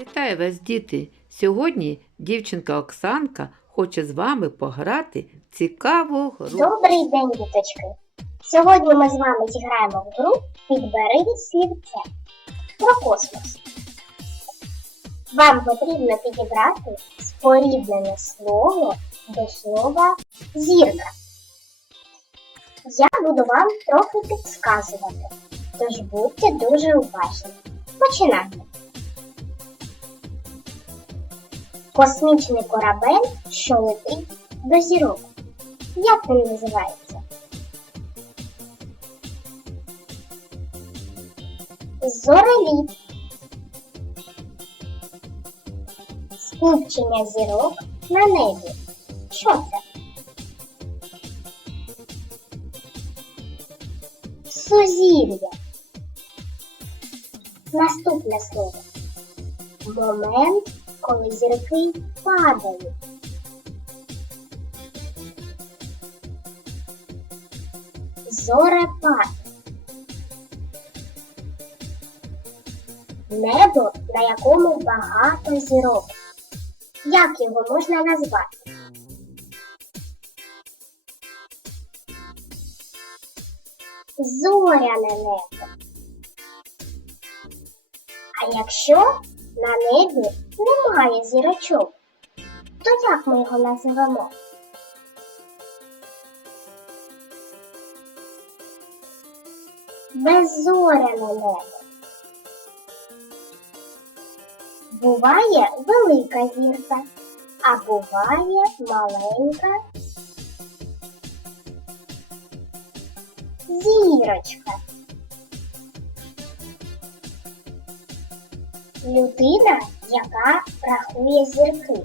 Вітаю вас, діти! Сьогодні дівчинка Оксанка хоче з вами пограти в цікаву гру. Добрий день, діточки! Сьогодні ми з вами зіграємо в гру Підбери слівце про космос. Вам потрібно підібрати споріднене слово до слова зірка. Я буду вам трохи підказувати, тож будьте дуже уважні. Починайте. Космічний корабель, що летить до зірок. Як він називається? Зореліт. Скупчення зірок на небі. Що це? Сузір'я. Наступне слово. Момент, коли зірки падають. Зорепад. Небо, на якому багато зірок. Як його можна назвати? Зоряне небо. А якщо на небі немає зірочок, то як ми його називемо? Беззоряне небо. Буває велика зірка, а буває маленька зірочка. Людина, яка рахує зірки.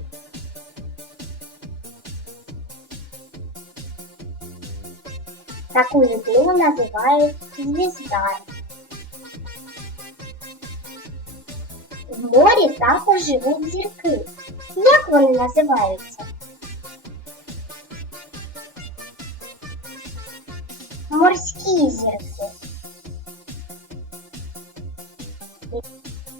Таку людину називають звіздар. В морі також живуть зірки. Як вони називаються? Морські зірки.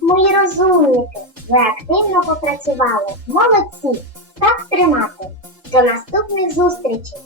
Мої розумники, ви активно попрацювали. Молодці! Так тримати. До наступних зустрічей!